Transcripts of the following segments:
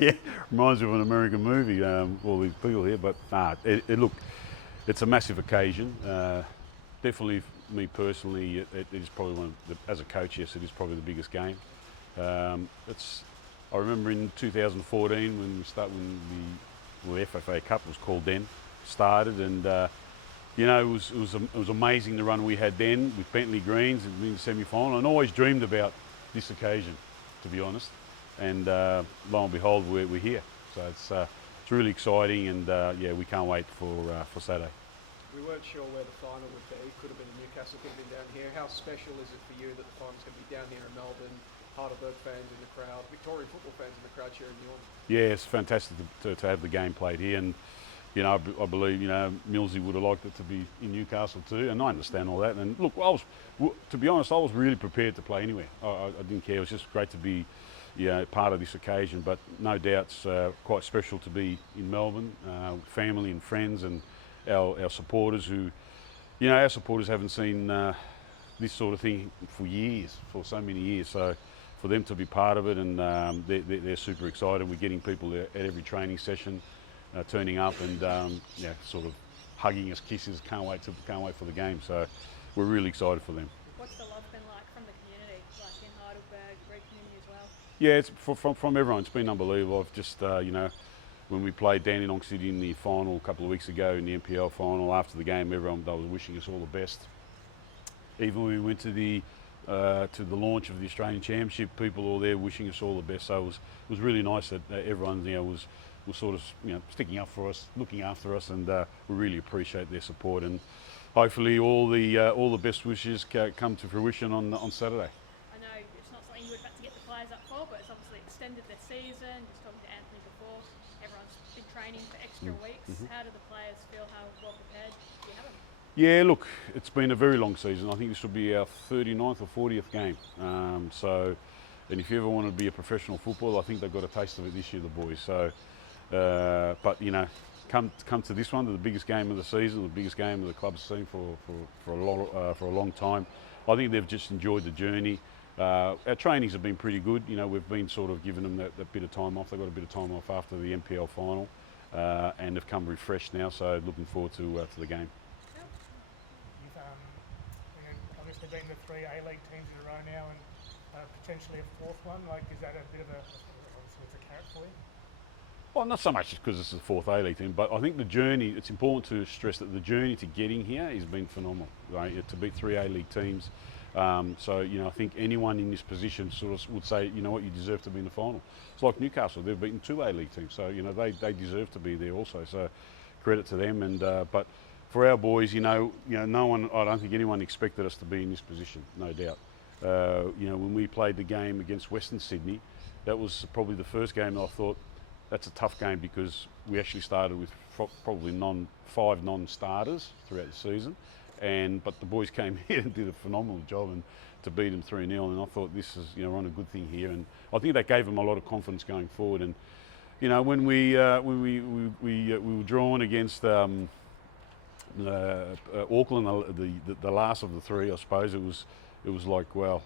Yeah, reminds me of an American movie, all these people here, but look, it's a massive occasion. Definitely, me personally, it is probably as a coach, yes, it is probably the biggest game. I remember in 2014 when the FFA Cup was called then, started, and it was amazing the run we had then with Bentley Greens and in the semi-final, and I always dreamed about this occasion, to be honest. And lo and behold, we're here. So it's really exciting, and we can't wait for Saturday. We weren't sure where the final would be. It could have been in Newcastle, could have been down here. How special is it for you that the final's going to be down here in Melbourne? Heidelberg fans in the crowd, Victorian football fans in the crowd cheering you on. Yeah, it's fantastic to have the game played here, and I believe Millsy would have liked it to be in Newcastle too, and I understand all that. And look, to be honest, I was really prepared to play anywhere. I didn't care. It was just great to be part of this occasion. But no doubt, it's quite special to be in Melbourne, family and friends, and our supporters who, our supporters haven't seen this sort of thing for so many years. So for them to be part of it, and they're super excited. We're getting people at every training session, turning up and sort of hugging us, kisses. Can't wait for the game. So we're really excited for them. What's the love been like from the community, like in Heidelberg, Greek community as well? Yeah, it's from everyone. It's been unbelievable. I've just when we played Dandenong City in the final a couple of weeks ago in the NPL final, after the game, everyone was wishing us all the best. Even when we went to the launch of the Australian Championship, people all there wishing us all the best. So it was really nice that everyone was sort of sticking up for us, looking after us, and we really appreciate their support. And hopefully all the best wishes come to fruition on Saturday. I know it's not something you would have had to get the players up for, but it's obviously extended their season. Just talking to Anthony before, everyone's been training for extra weeks. Mm-hmm. How do the players feel? How well prepared do you have them? Yeah, look, it's been a very long season. I think this will be our 39th or 40th game. And if you ever want to be a professional footballer, I think they've got a taste of it this year, the boys. So, but come to this one, the biggest game of the season, the biggest game of the club's seen for a long time. I think they've just enjoyed the journey. Our trainings have been pretty good. We've been sort of giving them that bit of time off. They got a bit of time off after the NPL final, and they've come refreshed now. So looking forward to the game. Obviously been the 3 A-League teams in a row now, and potentially a 4th one. Like, is that a bit of obviously it's a carrot for you? Well, not so much because it's the 4th A-League team, but I think the journey, it's important to stress that the journey to getting here has been phenomenal, right? To beat 3 A-League teams. So, I think anyone in this position sort of would say, you deserve to be in the final. It's like Newcastle, they've beaten 2 A-League teams, so, they deserve to be there also. So credit to them. And but for our boys, no one, I don't think anyone expected us to be in this position, no doubt. When we played the game against Western Sydney, that was probably the first game that I thought, that's a tough game, because we actually started with probably 5 non-starters throughout the season, but the boys came here and did a phenomenal job, and to beat them 3-0, and I thought this is we're on a good thing here, and I think that gave them a lot of confidence going forward. And when we were drawn against Auckland, the last of the 3, I suppose it was like, well,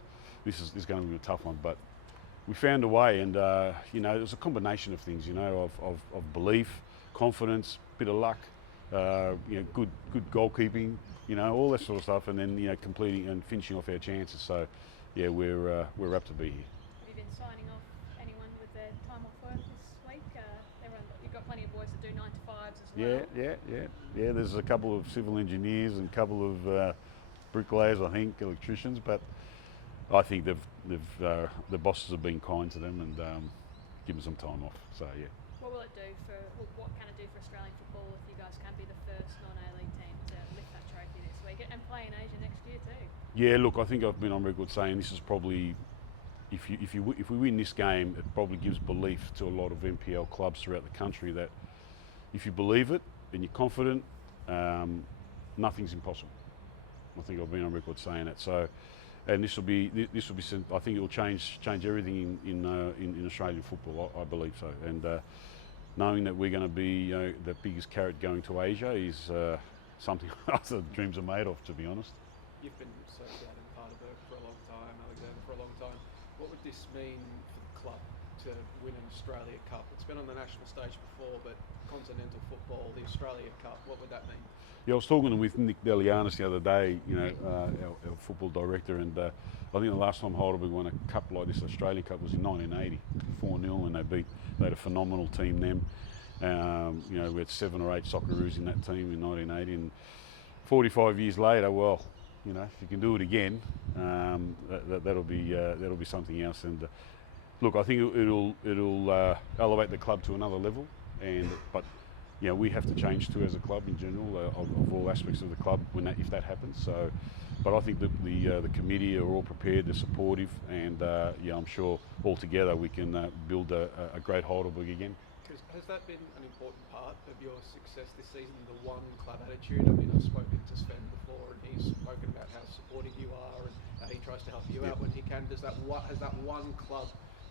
this is going to be a tough one, but we found a way, and it was a combination of things, of belief, confidence, bit of luck, good goalkeeping, all that sort of stuff, and then completing and finishing off our chances. So, yeah, we're up to be here. Have you been signing off anyone with their time off work this week? You've got plenty of boys that do 9 to 5s as well. Yeah. There's a couple of civil engineers and a couple of bricklayers, I think, electricians, but I think the bosses have been kind to them and given some time off. So yeah. What will it do what can it do for Australian football if you guys can be the first non-A-League team to lift that trophy this week and play in Asia next year too? Yeah, look, I think I've been on record saying this is probably, if we win this game, it probably gives belief to a lot of NPL clubs throughout the country that if you believe it and you're confident, nothing's impossible. I think I've been on record saying that. So. And this will be. I think it will change everything in Australian football. I believe so. And knowing that we're going to be the biggest carrot going to Asia is something the dreams are made of. To be honest. You've been associated with Heidelberg for a long time, Alexander for a long time. What would this mean for the club to win an Australia Cup? It's been on the national stage before, but continental football, the Australia Cup, what would that mean? Yeah, I was talking with Nick Delianis the other day, our football director, and I think the last time Heidelberg won a cup like this, Australian Cup, was in 1980, 4-0, and they had a phenomenal team then. We had 7 or 8 Socceroos in that team in 1980, and 45 years later, well, if you can do it again, that'll be something else. And look, I think it'll elevate the club to another level, but we have to change too as a club in general of all aspects of the club if that happens. So, but I think that the committee are all prepared, they're supportive, and I'm sure all together we can build a great Heidelberg again. Has that been an important part of your success this season, the one club attitude? I mean, I've spoken to Sven before, and he's spoken about how supportive you are and how he tries to help you out when he can. Has that one club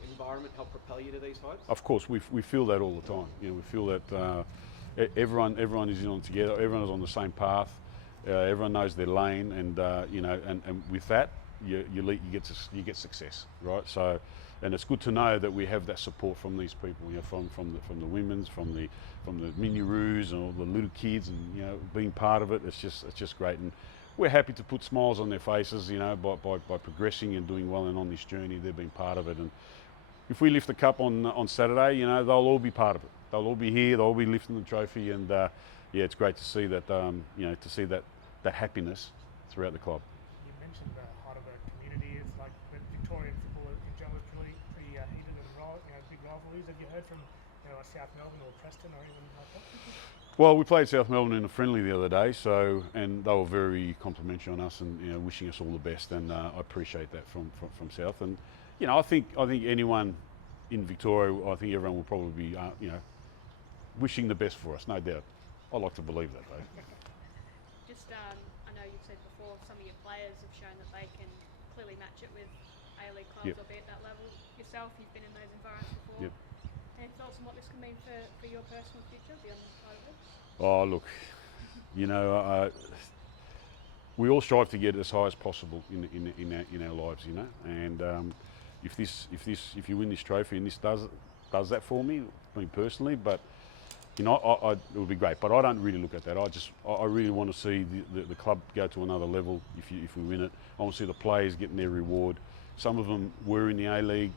environment helped propel you to these heights? Of course, we feel that all the time. We feel that everyone is in on together. Everyone is on the same path. Everyone knows their lane, and and with that, you get success, right? So. And it's good to know that we have that support from these people, from the women's, from the mini-roos and all the little kids, and being part of it. It's just great, and we're happy to put smiles on their faces, by progressing and doing well and on this journey. They've been part of it, and if we lift the cup on Saturday, they'll all be part of it. They'll all be here. They'll all be lifting the trophy, and it's great to see that that happiness throughout the club. You mentioned the Heidelberg community. It's like the Victorian football in general is pretty heated and big rivalries. Have you heard from South Melbourne or Preston or anyone like that? Well, we played South Melbourne in a friendly the other day, and they were very complimentary on us and wishing us all the best, and I appreciate that from South. And I think anyone in Victoria, I think everyone will probably be wishing the best for us, no doubt. I like to believe that, though. I know you've said before, some of your players have shown that they can clearly match it with A-League clubs, Yep. or be at that level. Yourself, you've been in those environments before. Yep. Any thoughts on what this can mean for your personal future beyond Heidelberg? Oh, look, we all strive to get as high as possible in our lives, and if you win this trophy and this does that for me personally, but it would be great. But I don't really look at that. I really want to see the club go to another level if we win it. I want to see the players getting their reward. Some of them were in the A-League,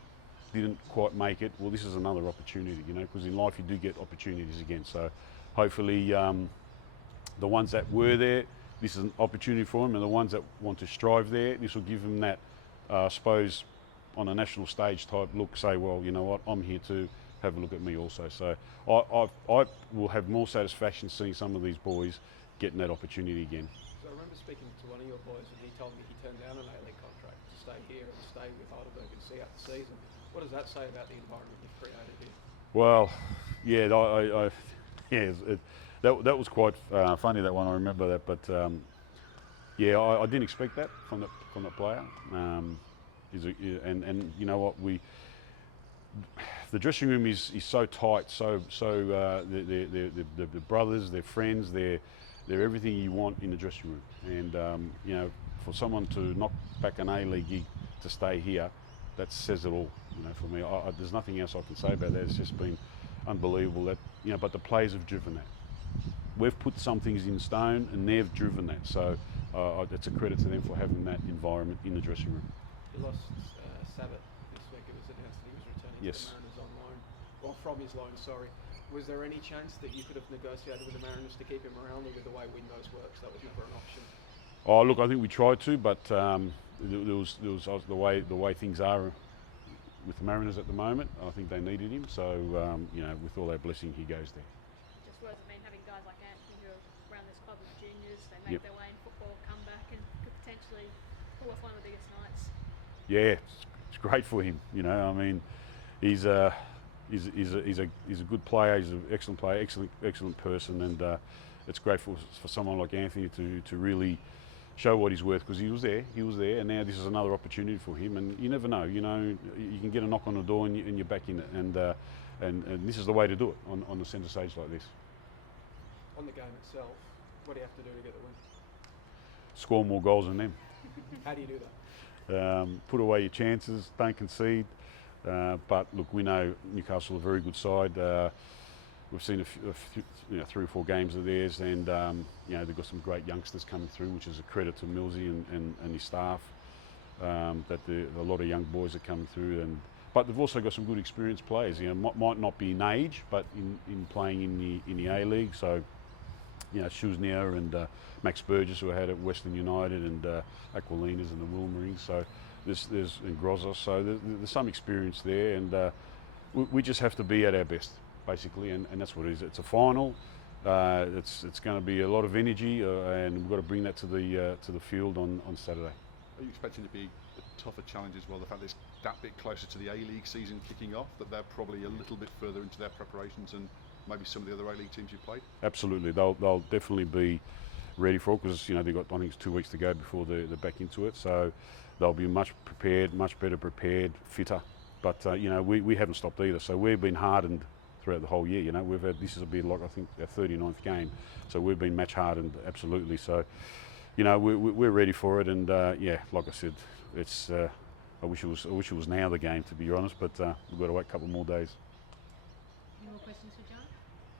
didn't quite make it. Well, this is another opportunity, because in life you do get opportunities again. So hopefully the ones that were there, this is an opportunity for them, and the ones that want to strive there, this will give them that, I suppose, on a national stage type look, say, well, you know what, I'm here to have a look at me also. So I will have more satisfaction seeing some of these boys getting that opportunity again. So I remember speaking to one of your boys, and he told me he turned down an A-League contract to stay here and stay with Heidelberg and see out the season. What does that say about the environment you've created here? Well, that was quite funny, that one. I remember that, but I didn't expect that from that player. And you know what, the dressing room is so tight, so they're brothers, they're friends, they're everything you want in the dressing room. And for someone to knock back an A-League gig to stay here, that says it all. For me, there's nothing else I can say about that. It's just been unbelievable that but the players have driven that. We've put some things in stone, and they've driven that. So it's a credit to them for having that environment in the dressing room. You lost Sabat this week. It was announced that he was returning Yes. to the Mariners on loan, or from his loan, sorry. Was there any chance that you could have negotiated with the Mariners to keep him around, or with the way Windows works, that was never an option? Oh, look, I think we tried to, but there was the way things are with the Mariners at the moment. I think they needed him, so with all that blessing, he goes there. Just words, having guys like Anthony who are around this club as juniors, they make their way in football, come back, and could potentially pull off one of the biggest nights. Yeah, it's great for him. He's a good player. He's an excellent player, excellent person, and it's great for someone like Anthony to really show what he's worth, because he was there, and now this is another opportunity for him. And you never know, you can get a knock on the door and you're back in it, and this is the way to do it on the centre stage like this. On the game itself, what do you have to do to get the win? Score more goals than them. How do you do that? Put away your chances, don't concede. But look, we know Newcastle are a very good side. We've seen a few, 3 or 4 games of theirs, and they've got some great youngsters coming through, which is a credit to Millsy and his staff. That a lot of young boys are coming through, but they've also got some good experienced players. Might not be in age, but in playing in the A League. So, Schusnier and Max Burgess, who I had at Western United, and Aquilinas and the Wilmerings. So there's and Grozos. So there's some experience there, and we just have to be at our best, basically, and that's what it is. It's a final. It's going to be a lot of energy, and we've got to bring that to the field on Saturday. Are you expecting it to be a tougher challenge as well? The fact that it's that bit closer to the A-League season kicking off, that they're probably a little bit further into their preparations and maybe some of the other A-League teams you've played? Absolutely, they'll definitely be ready for it, because they've got, I think it's 2 weeks to go before they're back into it. So they'll be much better prepared, fitter. But we haven't stopped either. So we've been hardened throughout the whole year. We've had, this will be like, I think, our 39th game. So we've been match hardened, absolutely. So we're ready for it, and like I said, it's. I wish it was now the game, to be honest, but we've got to wait a couple more days. Any more questions for John?